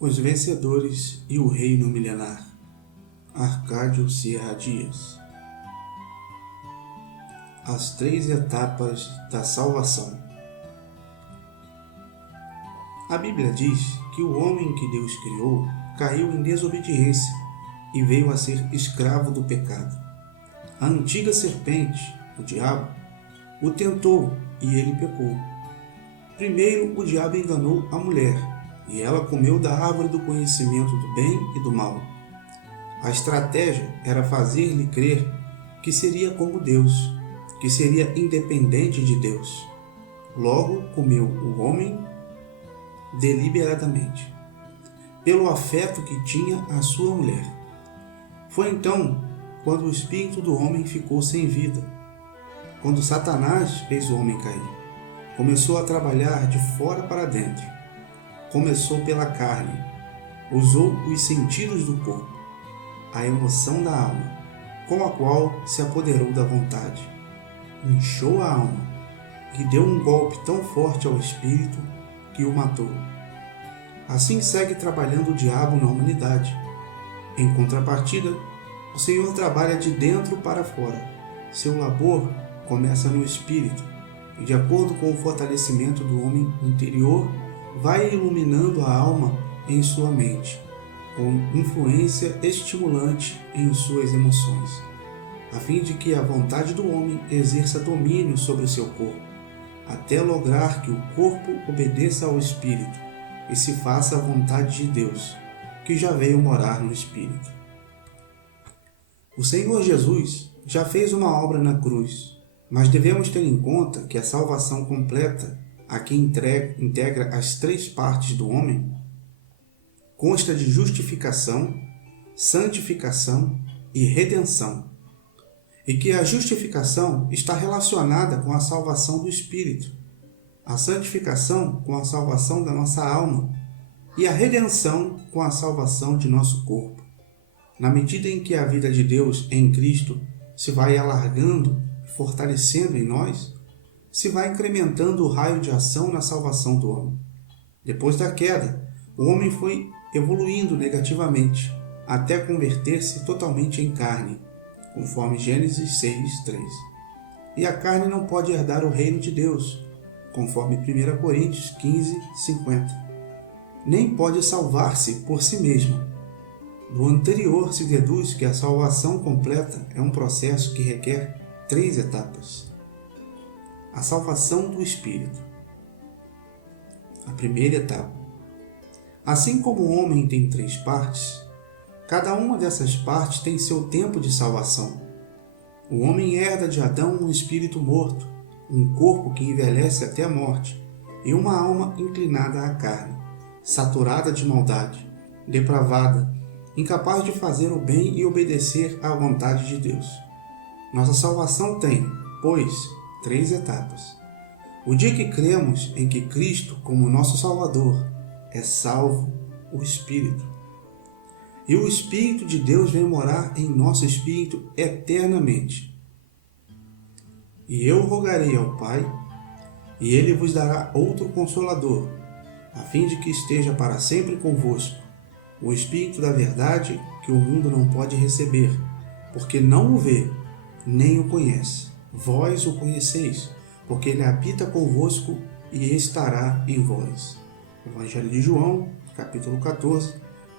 Os Vencedores e o Reino Milenar. Arcádio Sierra Dias. As 3 etapas da salvação. A Bíblia diz que o homem que Deus criou caiu em desobediência e veio a ser escravo do pecado. A antiga serpente, o diabo, o tentou e ele pecou. Primeiro, o diabo enganou a mulher e ela comeu da árvore do conhecimento do bem e do mal. A estratégia era fazer-lhe crer que seria como Deus, que seria independente de Deus. Logo, comeu o homem deliberadamente, pelo afeto que tinha à sua mulher. Foi então quando o espírito do homem ficou sem vida, quando Satanás fez o homem cair. Começou a trabalhar de fora para dentro. Começou pela carne. Usou os sentidos do corpo, a emoção da alma, com a qual se apoderou da vontade. Inchou a alma e deu um golpe tão forte ao espírito que o matou. Assim segue trabalhando o diabo na humanidade. Em contrapartida, o Senhor trabalha de dentro para fora. Seu labor começa no espírito e, de acordo com o fortalecimento do homem interior, vai iluminando a alma em sua mente, com influência estimulante em suas emoções, a fim de que a vontade do homem exerça domínio sobre o seu corpo, até lograr que o corpo obedeça ao espírito e se faça a vontade de Deus, que já veio morar no espírito. O Senhor Jesus já fez uma obra na cruz, mas devemos ter em conta que a salvação completa, a que integra as 3 partes do homem, consta de justificação, santificação e redenção, e que a justificação está relacionada com a salvação do espírito, a santificação com a salvação da nossa alma e a redenção com a salvação de nosso corpo. Na medida em que a vida de Deus em Cristo se vai alargando e fortalecendo em nós, se vai incrementando o raio de ação na salvação do homem. Depois da queda, o homem foi evoluindo negativamente, até converter-se totalmente em carne, conforme Gênesis 6:3. E a carne não pode herdar o reino de Deus, conforme 1 Coríntios 15:50. Nem pode salvar-se por si mesma. Do anterior se deduz que a salvação completa é um processo que requer 3 etapas. A salvação do espírito. A primeira etapa. Assim como o homem tem 3 partes, cada uma dessas partes tem seu tempo de salvação. O homem herda de Adão um espírito morto, um corpo que envelhece até a morte, e uma alma inclinada à carne, saturada de maldade, depravada, incapaz de fazer o bem e obedecer à vontade de Deus. Nossa salvação tem, pois, 3 etapas. O dia que cremos em que Cristo, como nosso Salvador, é salvo o Espírito. E o Espírito de Deus vem morar em nosso espírito eternamente. E eu rogarei ao Pai, e Ele vos dará outro Consolador, a fim de que esteja para sempre convosco, o Espírito da verdade que o mundo não pode receber, porque não o vê, nem o conhece. Vós o conheceis, porque ele habita convosco e estará em vós. Evangelho de João, capítulo 14,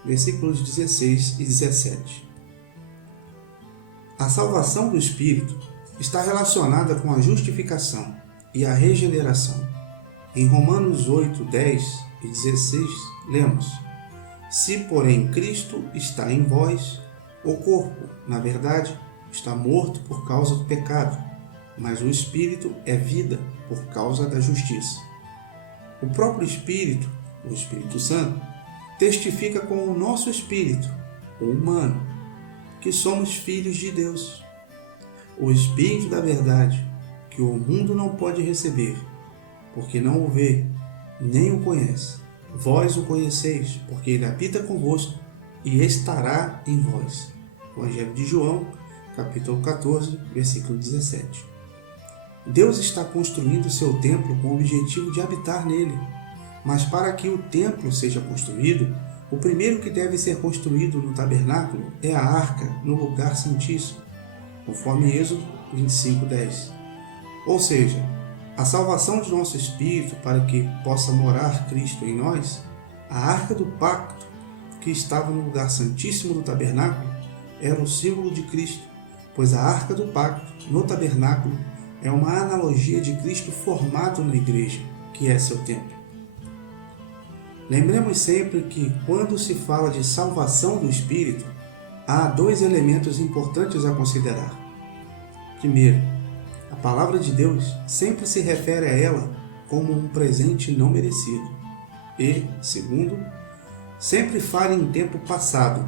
versículos 16 e 17. A salvação do Espírito está relacionada com a justificação e a regeneração. Em Romanos 8, 10 e 16, lemos: Se, porém, Cristo está em vós, o corpo, na verdade, está morto por causa do pecado, mas o Espírito é vida por causa da justiça. O próprio Espírito, o Espírito Santo, testifica com o nosso espírito, o humano, que somos filhos de Deus. O Espírito da verdade, que o mundo não pode receber, porque não o vê, nem o conhece. Vós o conheceis, porque ele habita convosco e estará em vós. Evangelho de João, capítulo 14, versículo 17. Deus está construindo seu templo com o objetivo de habitar nele. Mas para que o templo seja construído, O primeiro que deve ser construído no tabernáculo é a arca no lugar santíssimo, conforme Êxodo 25:10. Ou seja, a salvação de nosso espírito para que possa morar Cristo em nós, a arca do pacto que estava no lugar santíssimo do tabernáculo era o símbolo de Cristo, pois a arca do pacto no tabernáculo é uma analogia de Cristo formado na igreja, que é seu templo. Lembremos sempre que, quando se fala de salvação do Espírito, há dois elementos importantes a considerar. Primeiro, a palavra de Deus sempre se refere a ela como um presente não merecido. E, segundo, sempre fala em tempo passado.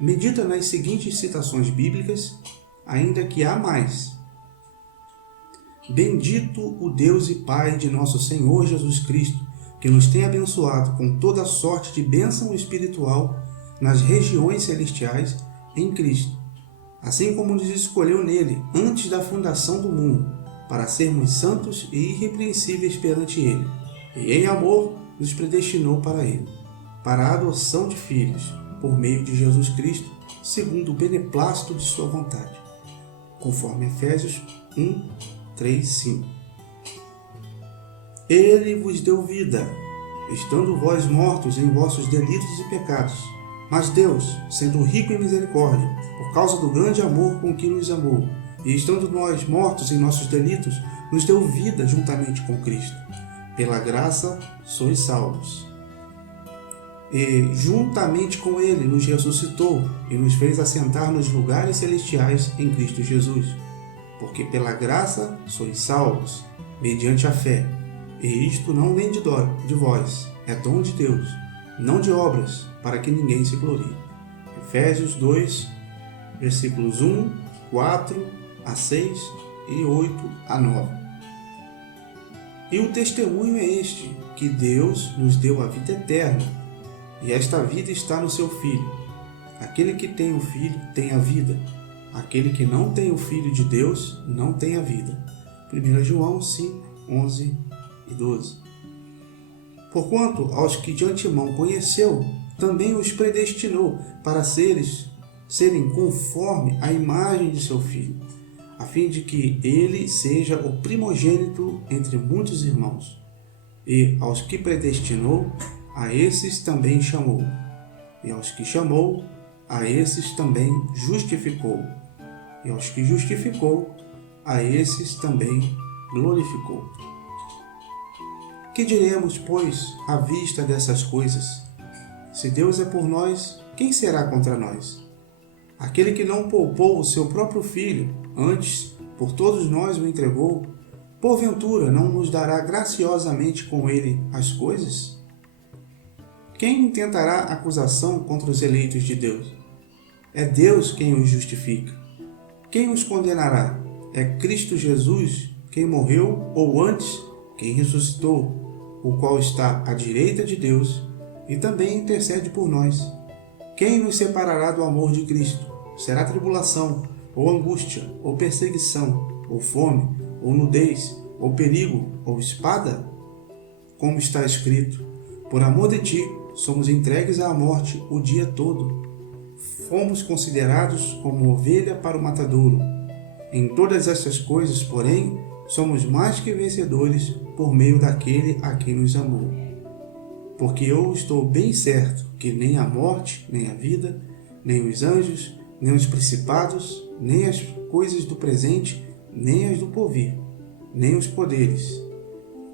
Medita nas seguintes citações bíblicas, ainda que há mais. Bendito o Deus e Pai de nosso Senhor Jesus Cristo, que nos tem abençoado com toda sorte de bênção espiritual nas regiões celestiais em Cristo, assim como nos escolheu nele antes da fundação do mundo, para sermos santos e irrepreensíveis perante ele, e em amor nos predestinou para ele, para a adoção de filhos, por meio de Jesus Cristo, segundo o beneplácito de sua vontade, conforme Efésios 1, 3, 5. Ele vos deu vida, estando vós mortos em vossos delitos e pecados. Mas Deus, sendo rico em misericórdia, por causa do grande amor com que nos amou, e estando nós mortos em nossos delitos, nos deu vida juntamente com Cristo. Pela graça sois salvos. E juntamente com Ele nos ressuscitou e nos fez assentar nos lugares celestiais em Cristo Jesus. Porque pela graça sois salvos, mediante a fé. E isto não vem de vós, é dom de Deus, não de obras, para que ninguém se glorie. Efésios 2, versículos 1, 4 a 6 e 8 a 9. E o testemunho é este, que Deus nos deu a vida eterna, e esta vida está no seu Filho. Aquele que tem o Filho tem a vida, aquele que não tem o Filho de Deus não tem a vida. 1 João 5, 11 e 12. Porquanto aos que de antemão conheceu, também os predestinou para serem conforme a imagem de seu Filho, a fim de que ele seja o primogênito entre muitos irmãos. E aos que predestinou, a esses também chamou. E aos que chamou, a esses também justificou. E aos que justificou, a esses também glorificou. Que diremos, pois, à vista dessas coisas? Se Deus é por nós, quem será contra nós? Aquele que não poupou o seu próprio Filho, antes, por todos nós o entregou, porventura não nos dará graciosamente com ele as coisas? Quem intentará acusação contra os eleitos de Deus? É Deus quem os justifica. Quem os condenará? É Cristo Jesus, quem morreu, ou antes, quem ressuscitou, o qual está à direita de Deus e também intercede por nós. Quem nos separará do amor de Cristo? Será tribulação, ou angústia, ou perseguição, ou fome, ou nudez, ou perigo, ou espada? Como está escrito, por amor de ti, somos entregues à morte o dia todo. Fomos considerados como ovelha para o matadouro. Em todas estas coisas, porém, somos mais que vencedores por meio daquele a quem nos amou. Porque eu estou bem certo que nem a morte, nem a vida, nem os anjos, nem os principados, nem as coisas do presente, nem as do porvir, nem os poderes,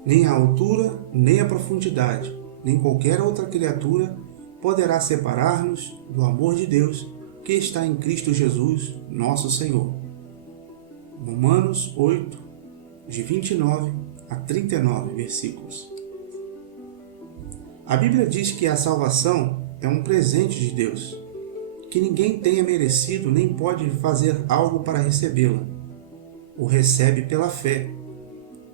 nem a altura, nem a profundidade, nem qualquer outra criatura poderá separar-nos do amor de Deus que está em Cristo Jesus, nosso Senhor. Romanos 8, de 29 a 39 versículos. A Bíblia diz que a salvação é um presente de Deus, que ninguém tenha merecido nem pode fazer algo para recebê-la. O recebe pela fé,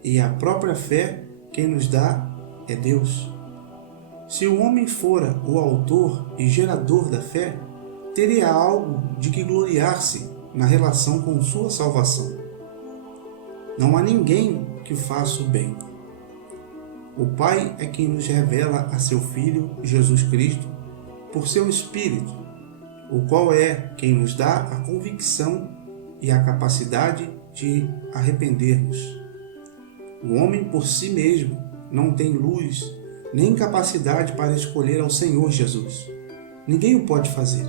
e a própria fé quem nos dá é Deus. Se o homem fora o autor e gerador da fé, teria algo de que gloriar-se na relação com sua salvação. Não há ninguém que faça o bem. O Pai é quem nos revela a seu Filho, Jesus Cristo, por seu Espírito, o qual é quem nos dá a convicção e a capacidade de arrependermos. O homem por si mesmo não tem luz nem capacidade para escolher ao Senhor Jesus. Ninguém o pode fazer.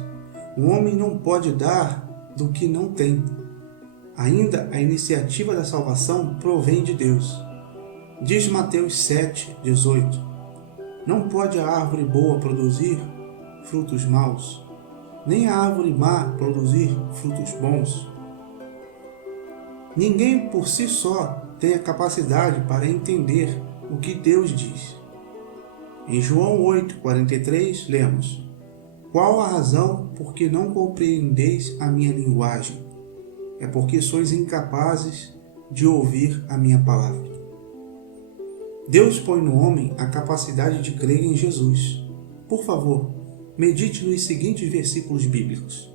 O homem não pode dar do que não tem. Ainda a iniciativa da salvação provém de Deus. Diz Mateus 7:18: Não pode a árvore boa produzir frutos maus, nem a árvore má produzir frutos bons. Ninguém por si só tem a capacidade para entender o que Deus diz. Em João 8:43 lemos: Qual a razão por que não compreendeis a minha linguagem? É porque sois incapazes de ouvir a minha palavra. Deus põe no homem a capacidade de crer em Jesus. Por favor, medite nos seguintes versículos bíblicos.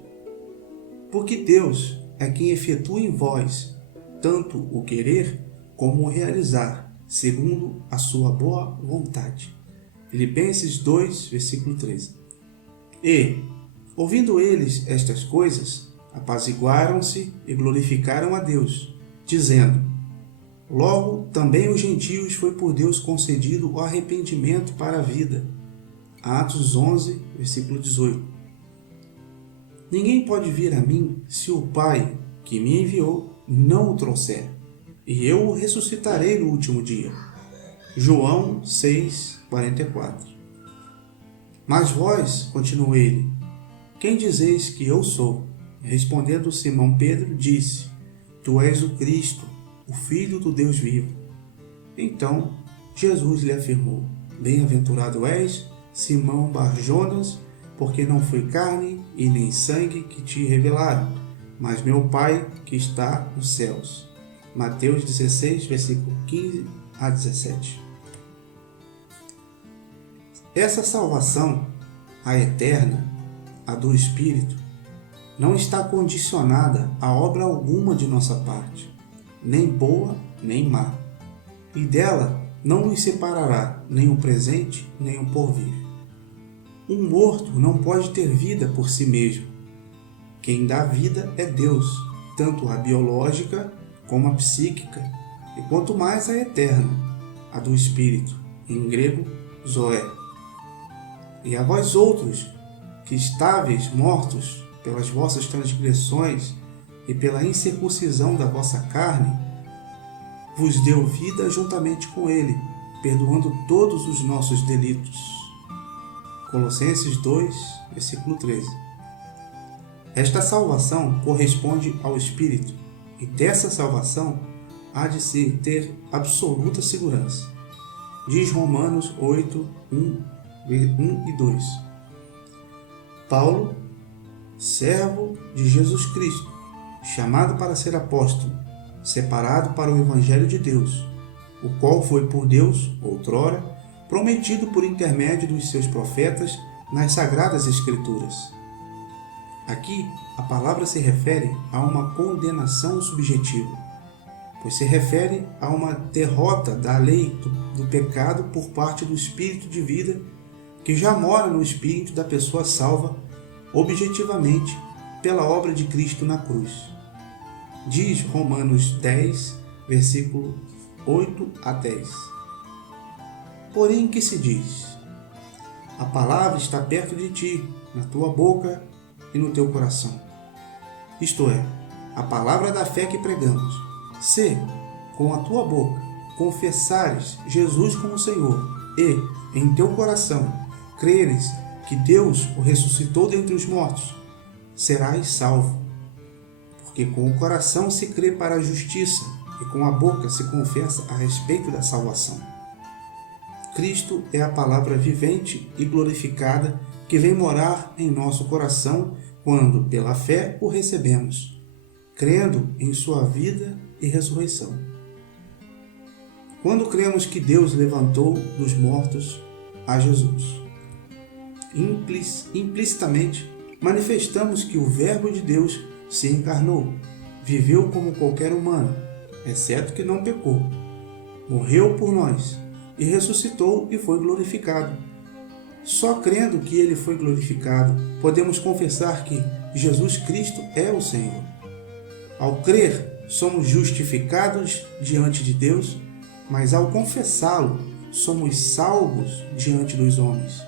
Porque Deus é quem efetua em vós tanto o querer como o realizar, segundo a sua boa vontade. Filipenses 2, versículo 13. E, ouvindo eles estas coisas, apaziguaram-se e glorificaram a Deus, dizendo: Logo também os gentios foi por Deus concedido o arrependimento para a vida. Atos 11, versículo 18. Ninguém pode vir a mim se o Pai que me enviou não o trouxer, e eu o ressuscitarei no último dia. João 6:44. Mas vós, continuou ele, quem dizeis que eu sou? Respondendo Simão Pedro, disse: Tu és o Cristo, o Filho do Deus vivo. Então Jesus lhe afirmou: Bem-aventurado és, Simão Bar-Jonas, porque não foi carne e nem sangue que te revelaram, mas meu Pai que está nos céus. Mateus 16, versículo 15 a 17. Essa salvação, a eterna, a do Espírito, não está condicionada a obra alguma de nossa parte, nem boa nem má, e dela não nos separará nem o presente nem o porvir. Um morto não pode ter vida por si mesmo. Quem dá vida é Deus, tanto a biológica como a psíquica, e quanto mais a eterna, a do Espírito, em grego, zoé. E a vós outros, que estáveis mortos pelas vossas transgressões e pela incircuncisão da vossa carne, vos deu vida juntamente com ele, perdoando todos os nossos delitos. Colossenses 2, versículo 13. Esta salvação corresponde ao Espírito, e dessa salvação há de se ter absoluta segurança. Diz Romanos 8, 1 e 2. Paulo, servo de Jesus Cristo, chamado para ser apóstolo, separado para o Evangelho de Deus, o qual foi por Deus, outrora, prometido por intermédio dos seus profetas nas Sagradas Escrituras. Aqui, a palavra se refere a uma condenação subjetiva, pois se refere a uma derrota da lei do pecado por parte do Espírito de vida que já mora no espírito da pessoa salva objetivamente pela obra de Cristo na cruz. Diz Romanos 10, versículo 8 a 10. Porém, que se diz? A palavra está perto de ti, na tua boca e no teu coração. Isto é, a palavra da fé que pregamos. Se, com a tua boca, confessares Jesus como Senhor e, em teu coração, creres que Deus o ressuscitou dentre os mortos, serás salvo. Porque com o coração se crê para a justiça e com a boca se confessa a respeito da salvação. Cristo é a palavra vivente e glorificada que vem morar em nosso coração quando, pela fé, o recebemos, crendo em sua vida e ressurreição. Quando cremos que Deus levantou dos mortos a Jesus, implicitamente manifestamos que o Verbo de Deus se encarnou, viveu como qualquer humano, exceto que não pecou, morreu por nós e ressuscitou e foi glorificado. Só crendo que ele foi glorificado, podemos confessar que Jesus Cristo é o Senhor. Ao crer, somos justificados diante de Deus, mas ao confessá-lo, somos salvos diante dos homens.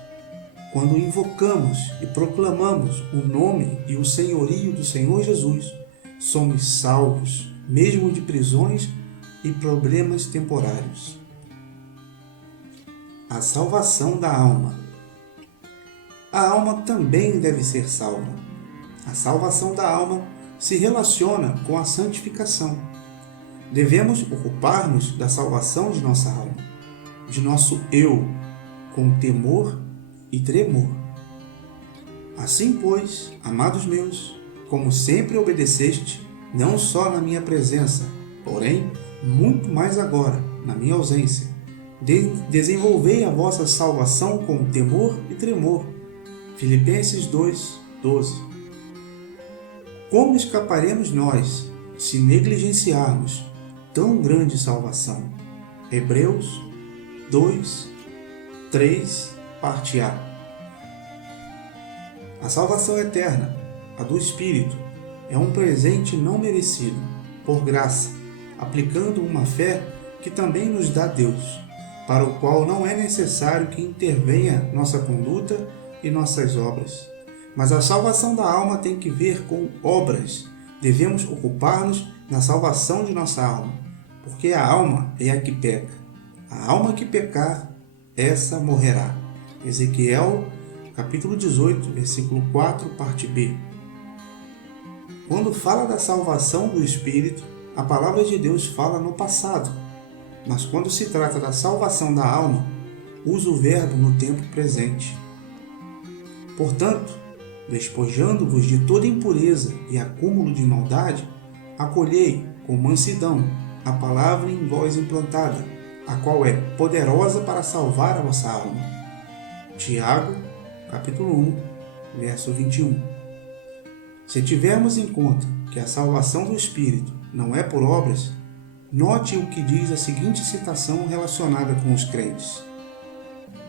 Quando invocamos e proclamamos o nome e o senhorio do Senhor Jesus, somos salvos, mesmo de prisões e problemas temporários. A salvação da alma. A alma também deve ser salva. A salvação da alma se relaciona com a santificação. Devemos ocupar-nos da salvação de nossa alma, de nosso eu, com temor e tremor. Assim, pois, amados meus, como sempre obedeceste, não só na minha presença, porém, muito mais agora, na minha ausência, desenvolvei a vossa salvação com temor e tremor. Filipenses 2:12. Como escaparemos nós se negligenciarmos tão grande salvação? Hebreus 2:3, parte A. A salvação eterna, a do Espírito, é um presente não merecido, por graça, aplicando uma fé que também nos dá Deus, para o qual não é necessário que intervenha nossa conduta e nossas obras. Mas a salvação da alma tem que ver com obras. Devemos ocupar-nos na salvação de nossa alma, porque a alma é a que peca. A alma que pecar, essa morrerá. Ezequiel, capítulo 18, versículo 4, parte B. Quando fala da salvação do Espírito, a palavra de Deus fala no passado, mas quando se trata da salvação da alma, usa o verbo no tempo presente. Portanto, despojando-vos de toda impureza e acúmulo de maldade, acolhei com mansidão a palavra em vós implantada, a qual é poderosa para salvar a vossa alma. Tiago, capítulo 1, verso 21. Se tivermos em conta que a salvação do Espírito não é por obras, note o que diz a seguinte citação relacionada com os crentes.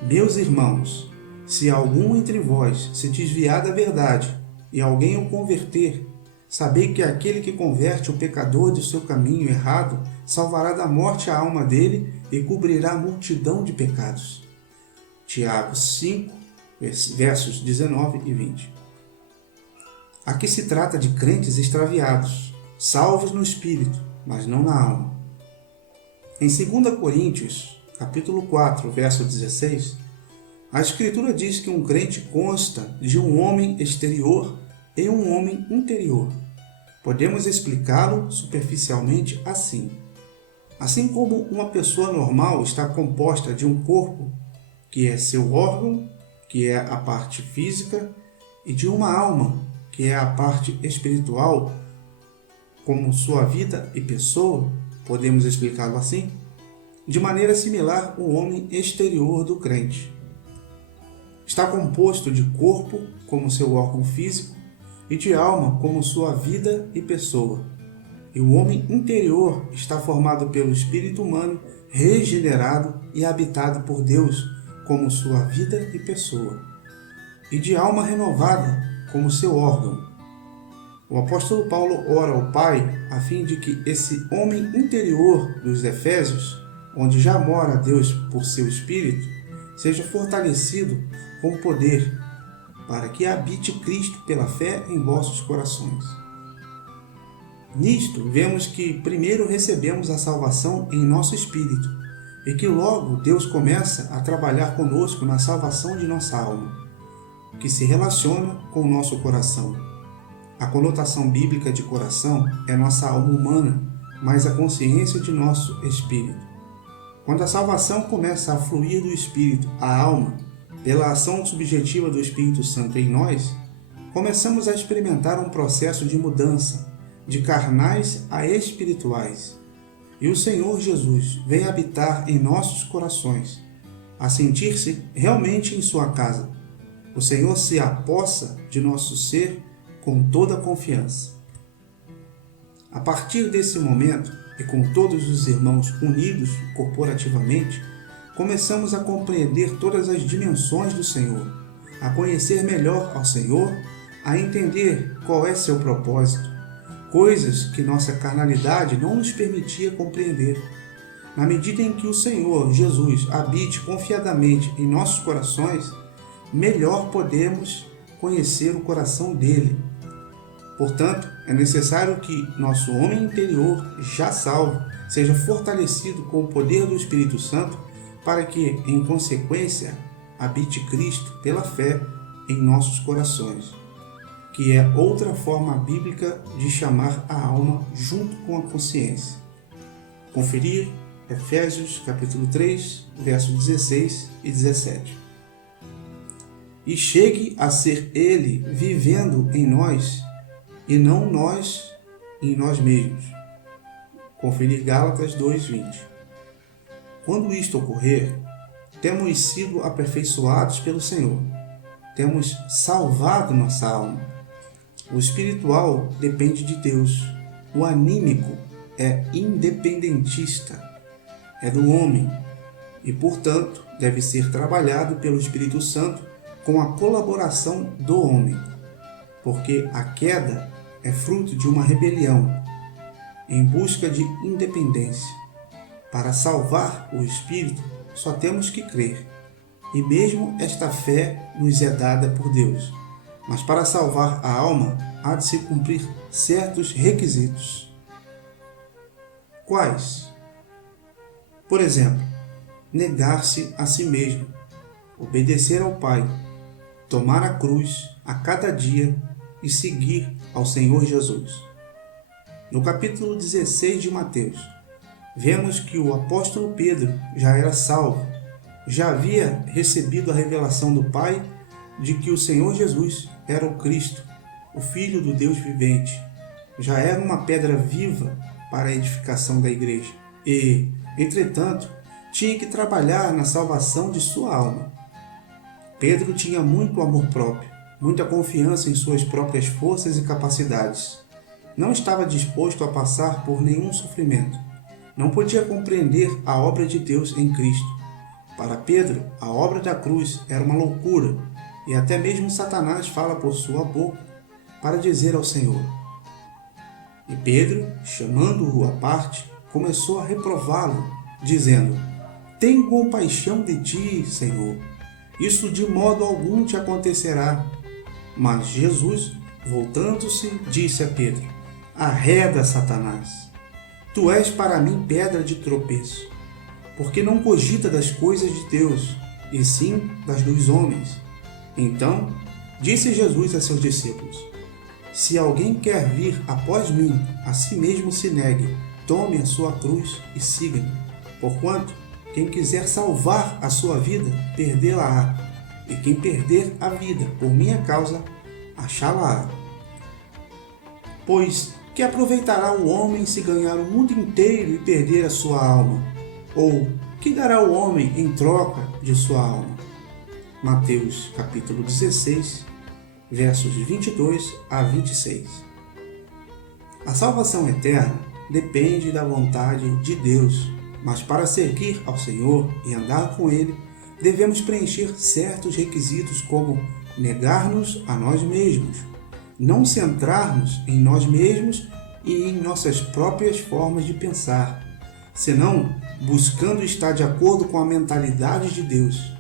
Meus irmãos, se algum entre vós se desviar da verdade e alguém o converter, sabei que aquele que converte o pecador de seu caminho errado salvará da morte a alma dele e cobrirá a multidão de pecados. Tiago 5, versos 19 e 20. Aqui se trata de crentes extraviados, salvos no espírito, mas não na alma. Em 2 Coríntios, capítulo 4, verso 16, a Escritura diz que um crente consta de um homem exterior e um homem interior. Podemos explicá-lo superficialmente assim. Assim como uma pessoa normal está composta de um corpo, que é seu órgão, que é a parte física, e de uma alma, que é a parte espiritual, como sua vida e pessoa, podemos explicá-lo assim? De maneira similar, o homem exterior do crente está composto de corpo como seu órgão físico e de alma como sua vida e pessoa. E o homem interior está formado pelo espírito humano regenerado e habitado por Deus como sua vida e pessoa, e de alma renovada como seu órgão. O apóstolo Paulo ora ao Pai a fim de que esse homem interior dos Efésios, onde já mora Deus por seu Espírito, seja fortalecido com poder, para que habite Cristo pela fé em vossos corações. Nisto, vemos que primeiro recebemos a salvação em nosso espírito, e que logo Deus começa a trabalhar conosco na salvação de nossa alma, que se relaciona com o nosso coração. A conotação bíblica de coração é nossa alma humana, mas a consciência de nosso espírito. Quando a salvação começa a fluir do espírito à alma, pela ação subjetiva do Espírito Santo em nós, começamos a experimentar um processo de mudança, de carnais a espirituais. E o Senhor Jesus vem habitar em nossos corações, a sentir-se realmente em sua casa. O Senhor se apossa de nosso ser com toda a confiança. A partir desse momento, e com todos os irmãos unidos corporativamente, começamos a compreender todas as dimensões do Senhor, a conhecer melhor ao Senhor, a entender qual é seu propósito, coisas que nossa carnalidade não nos permitia compreender. Na medida em que o Senhor Jesus habite confiadamente em nossos corações, melhor podemos conhecer o coração dele. Portanto, é necessário que nosso homem interior, já salvo, seja fortalecido com o poder do Espírito Santo, para que, em consequência, habite Cristo pela fé em nossos corações, que é outra forma bíblica de chamar a alma junto com a consciência. Conferir Efésios capítulo 3, versos 16 e 17. E chegue a ser Ele vivendo em nós, e não nós em nós mesmos. Conferir Gálatas 2:20. Quando isto ocorrer, temos sido aperfeiçoados pelo Senhor. Temos salvado nossa alma. O espiritual depende de Deus. O anímico é independentista, é do homem e, portanto, deve ser trabalhado pelo Espírito Santo com a colaboração do homem, porque a queda é fruto de uma rebelião em busca de independência. Para salvar o espírito, só temos que crer, e mesmo esta fé nos é dada por Deus. Mas para salvar a alma, há de se cumprir certos requisitos. Quais? Por exemplo, negar-se a si mesmo, obedecer ao Pai, tomar a cruz a cada dia e seguir ao Senhor Jesus. No capítulo 16 de Mateus, vemos que o apóstolo Pedro já era salvo, já havia recebido a revelação do Pai de que o Senhor Jesus era o Cristo, o Filho do Deus vivente. Já era uma pedra viva para a edificação da igreja e, entretanto, tinha que trabalhar na salvação de sua alma. Pedro tinha muito amor próprio, muita confiança em suas próprias forças e capacidades. Não estava disposto a passar por nenhum sofrimento. Não podia compreender a obra de Deus em Cristo. Para Pedro, a obra da cruz era uma loucura, e até mesmo Satanás fala por sua boca para dizer ao Senhor. E Pedro, chamando-o à parte, começou a reprová-lo, dizendo: "Tem compaixão de ti, Senhor. Isso de modo algum te acontecerá." Mas Jesus, voltando-se, disse a Pedro: "Arreda, Satanás. Tu és para mim pedra de tropeço, porque não cogita das coisas de Deus, e sim das dos homens." Então, disse Jesus a seus discípulos: "Se alguém quer vir após mim, a si mesmo se negue, tome a sua cruz e siga-me. Porquanto, quem quiser salvar a sua vida, perdê-la-á, e quem perder a vida por minha causa, achá-la-á. Pois que aproveitará o homem se ganhar o mundo inteiro e perder a sua alma? Ou que dará o homem em troca de sua alma?" Mateus capítulo 16, versos 22 a 26. A salvação eterna depende da vontade de Deus, mas para seguir ao Senhor e andar com Ele, devemos preencher certos requisitos, como negar-nos a nós mesmos, não centrar-nos em nós mesmos e em nossas próprias formas de pensar, senão buscando estar de acordo com a mentalidade de Deus.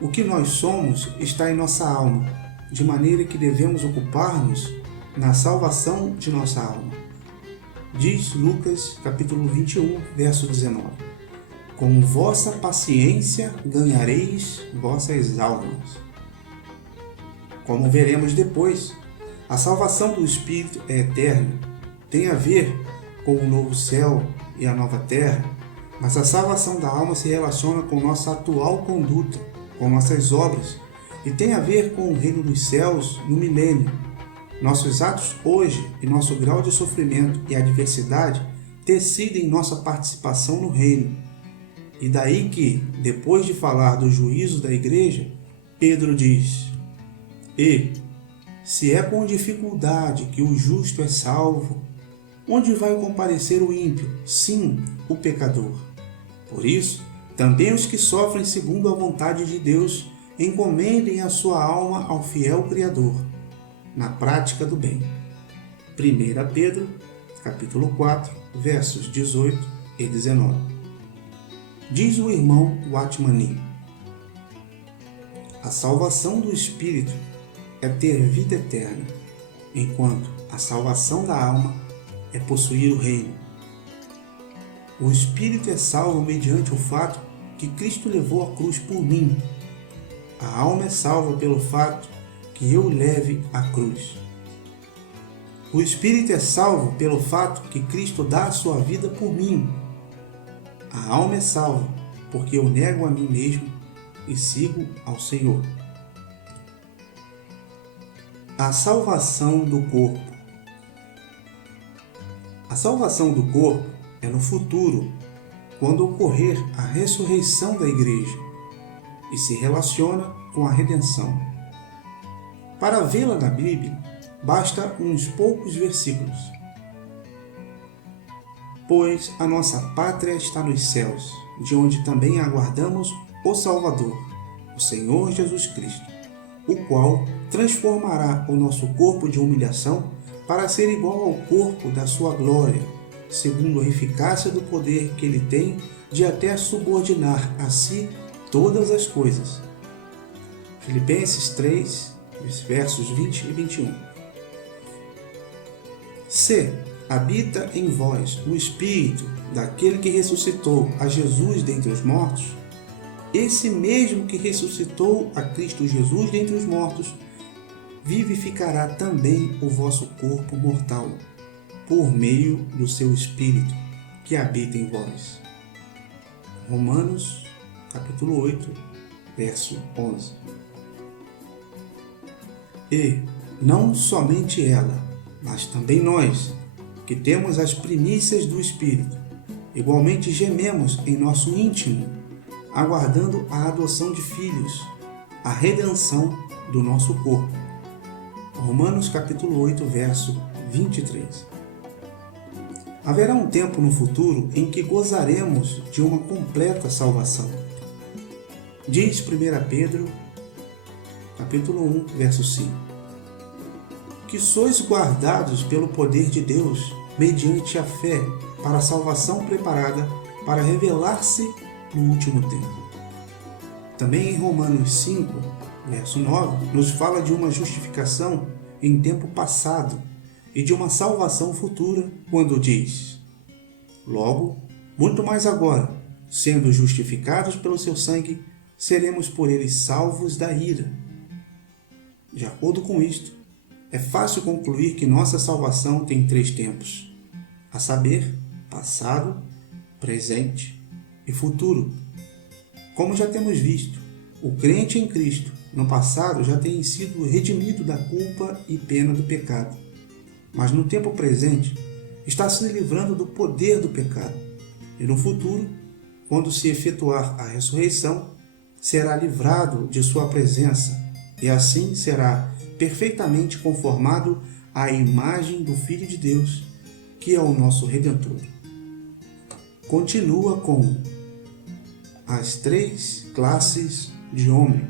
O que nós somos está em nossa alma, de maneira que devemos ocupar-nos na salvação de nossa alma. Diz Lucas capítulo 21, verso 19: "Com vossa paciência ganhareis vossas almas." Como veremos depois, a salvação do Espírito é eterna, tem a ver com o novo céu e a nova terra, mas a salvação da alma se relaciona com nossa atual conduta, com nossas obras, e tem a ver com o reino dos céus no milênio. Nossos atos hoje e nosso grau de sofrimento e adversidade decidem nossa participação no reino. E daí que, depois de falar do juízo da igreja, Pedro diz: "E, se é com dificuldade que o justo é salvo, onde vai comparecer o ímpio? Sim, o pecador. Por isso, Também os que sofrem segundo a vontade de Deus encomendem a sua alma ao fiel Criador, na prática do bem. 1 Pedro, capítulo 4, versos 18 e 19. Diz o irmão Watmani: a salvação do espírito é ter vida eterna, enquanto a salvação da alma é possuir o reino. O espírito é salvo mediante o fato que Cristo levou a cruz por mim. A alma é salva pelo fato que eu leve a cruz. O espírito é salvo pelo fato que Cristo dá a sua vida por mim. A alma é salva porque eu nego a mim mesmo e sigo ao Senhor. A salvação do corpo. A salvação do corpo é no futuro, quando ocorrer a ressurreição da igreja, e se relaciona com a redenção. Para vê-la na Bíblia, basta uns poucos versículos. Pois a nossa pátria está nos céus, de onde também aguardamos o Salvador, o Senhor Jesus Cristo, o qual transformará o nosso corpo de humilhação para ser igual ao corpo da sua glória, segundo a eficácia do poder que ele tem de até subordinar a si todas as coisas. Filipenses 3, versos 20 e 21. Se habita em vós o Espírito daquele que ressuscitou a Jesus dentre os mortos, esse mesmo que ressuscitou a Cristo Jesus dentre os mortos, vivificará também o vosso corpo mortal, por meio do seu Espírito que habita em vós. Romanos, capítulo 8, verso 11. E não somente ela, mas também nós, que temos as primícias do Espírito, igualmente gememos em nosso íntimo, aguardando a adoção de filhos, a redenção do nosso corpo. Romanos capítulo 8, verso 23. Haverá um tempo no futuro em que gozaremos de uma completa salvação. Diz 1 Pedro, capítulo 1, verso 5. Que sois guardados pelo poder de Deus, mediante a fé, para a salvação preparada para revelar-se no último tempo. Também em Romanos 5, verso 9, nos fala de uma justificação em tempo passado e de uma salvação futura, quando diz: logo, muito mais agora, sendo justificados pelo seu sangue, seremos por ele salvos da ira. De acordo com isto, é fácil concluir que nossa salvação tem 3 tempos, a saber, passado, presente e futuro. Como já temos visto, o crente em Cristo, no passado, já tem sido redimido da culpa e pena do pecado, mas no tempo presente, está se livrando do poder do pecado, e no futuro, quando se efetuar a ressurreição, será livrado de sua presença, e assim será perfeitamente conformado à imagem do Filho de Deus, que é o nosso Redentor. Continua com as 3 classes de homem.